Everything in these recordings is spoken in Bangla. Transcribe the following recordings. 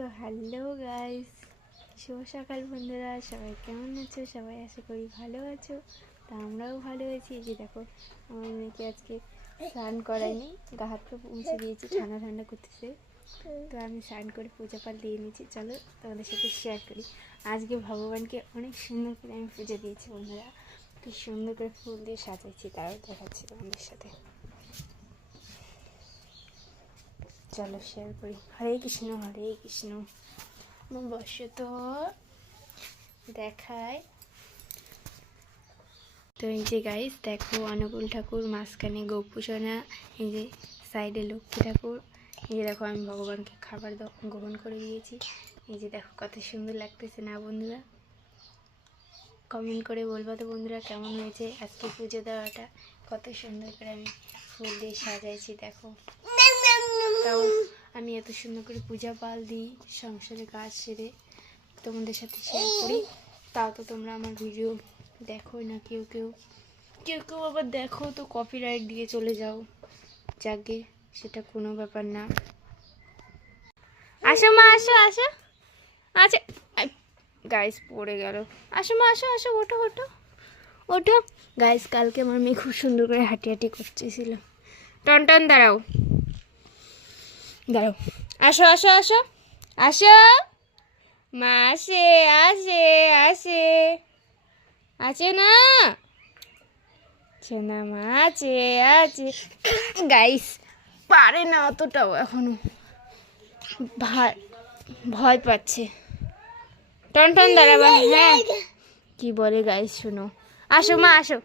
সো হ্যালো গাইস, শুভ সকাল বন্ধুরা। সবাই কেমন আছো? সবাই আশা করি ভালো আছো। তা আমরাও ভালো আছি। এই যে দেখো, আমার মেয়েকে আজকে স্নান করাইনি, গা হাত পা মুছে দিয়েছি, ঠান্ডা ঠান্ডা করতেছে। তো আমি স্নান করে পূজা পাঠ দিয়ে নিয়েছি। চলো তোমাদের সাথে শেয়ার করি। আজকে ভগবানকে অনেক সুন্দর করে আমি পুজো দিয়েছি বন্ধুরা। কি সুন্দর করে ফুল দিয়ে সাজাইছি, তারাও দেখাচ্ছি তোমাদের সাথে। চলো শেয়ার করি। হরে কৃষ্ণ হরে কৃষ্ণ। বসে তো দেখায়। তো এই যে গাইস দেখো, অনুকূল ঠাকুর মাঝখানে, গোপুসোনা এই যে সাইডে লক্ষ্মী ঠাকুর। এই যে দেখো, আমি ভগবানকে খাবার গ্রহণ করে দিয়েছি। এই যে দেখো কত সুন্দর লাগতেছে না বন্ধুরা? কমেন্ট করে বলবো তো বন্ধুরা কেমন হয়েছে আজকে পুজো দেওয়াটা। কত সুন্দর করে আমি ফুল দিয়ে সাজাইছি দেখো। তাও আমি এত সুন্দর করে পূজা পাল দিই, সংসারে কাজ সেরে তোমাদের সাথে শেয়ার করি। তাও তো তোমরা আমার ভিডিও দেখো না, কেউ কেউ আবার দেখো তো কপিরাইট দিয়ে চলে যাও। যাকে সেটা কোনো ব্যাপার না। আসো মা, আসো আসো। আচ্ছা গাইস পড়ে গেল। আসো মা, আসো আসো, ওঠো ওঠো ওঠো। গাইস কালকে আমার মেয়ে খুব সুন্দর করে হাঁটি হাঁটি করতেছিল। টন টন দাঁড়াও দাঁড়াও, আসো আসো আসো আসো। মা আসে আসে আসে আছে না, না মা আছে আছে। গাইস পারে না অতটাও, এখনো ভয় পাচ্ছে। টন টন দাঁড়াবা। হ্যাঁ কি বলে গাইস শোনো। আসো মা আসো।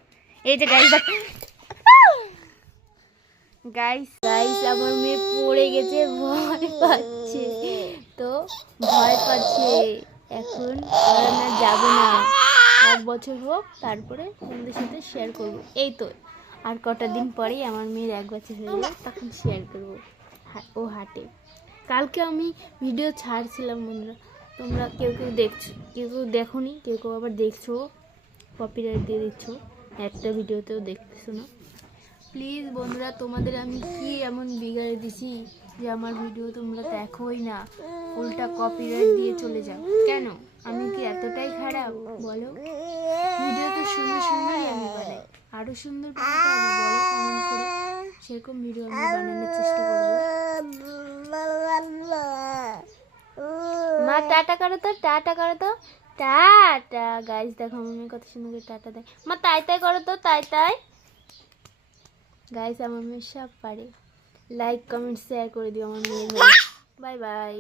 এই যে গাইস গাইস গাইস আমার মেয়ে পড়ে গেছে, ভয় পাচ্ছে। তো ভয় পাচ্ছে, এখন না যাবে না। 1 বছর হোক, তারপরে তোমাদের সাথে শেয়ার করবো। এই তো আর কটা দিন পরেই আমার মেয়ের 1 বছর হয়ে যাবে, তখন শেয়ার করবো। ও হাঁটে। কালকে আমি ভিডিও ছাড়ছিলাম বন্ধুরা, তোমরা কেউ কেউ দেখছো, কেউ কেউ দেখো নি, কেউ কেউ আবার দেখছো, কপিরাইট দিয়ে দিচ্ছ, একটা ভিডিওতেও দেখতেছো না। প্লিজ বন্ধুরা, তোমাদের আমি কি এমন বিগাড়ে দিছি যে আমার ভিডিও তোমরা দেখোই না, উল্টা কপিরাইট দিয়ে চলে যাও? কেন? আমি কি এতটাই খারাপ বলো? ভিডিও তো সুন্দর সুন্দরই আমি বানাই, আরও সুন্দর বানাতে হবে বলো কমেন্ট করে। সেরকম ভিডিও আমি বানানোর চেষ্টা করবো। মা টাটা করো তো, টাটা করো তো, টাটা। গাইস দেখো আমার মেয়ে কত সুন্দর করে টাটা দেয়। মা তাই তাই করো তো, তাই তাই। গাইস আমার মেয়ে সব পারে। লাইক কমেন্ট শেয়ার করে দিও আমার মেয়ের। Bye bye.